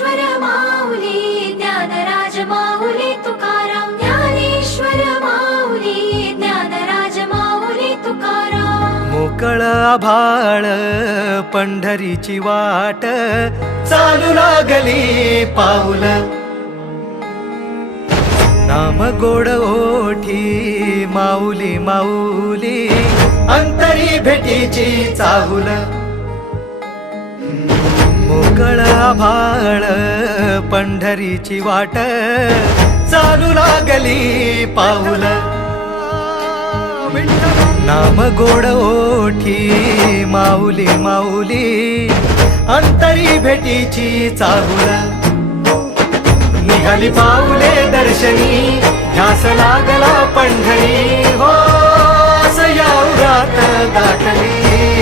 ज्ञानेश्वर माऊली ज्ञानराज माऊली तुकाराम ज्ञानेश्वर माऊली ज्ञानराज माऊली तुकाराम मोकळ आभाळ पंढरीची वाट चालू लागली पाऊल नाम गोड ओठी माऊली माऊली अंतरी भेटीची चाहुल मोकळ आभाळ पंढरीची वाट चालू लागली पाऊल नाम गोड ओठी माऊली माऊली अंतरी भेटीची चाहुल निघाली पाऊले दर्शनी ध्यास लागला पंढरी हो असं या उरात दाटली